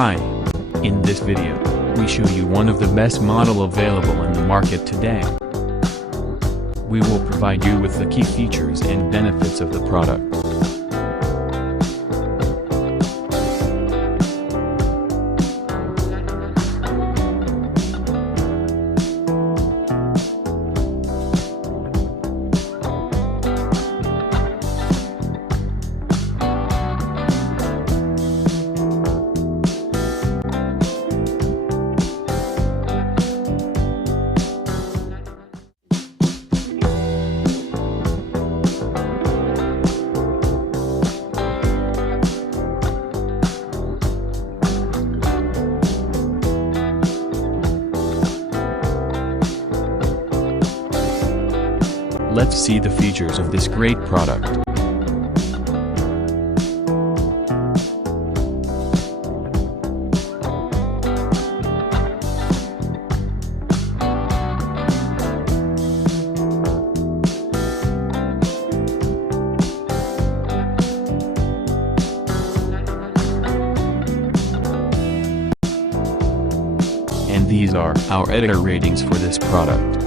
Hi. In this video, we show you one of the best model available in the market today. We will provide you with the key features and benefits of the product. Let's see the features of this great product. And these are our editor ratings for this product.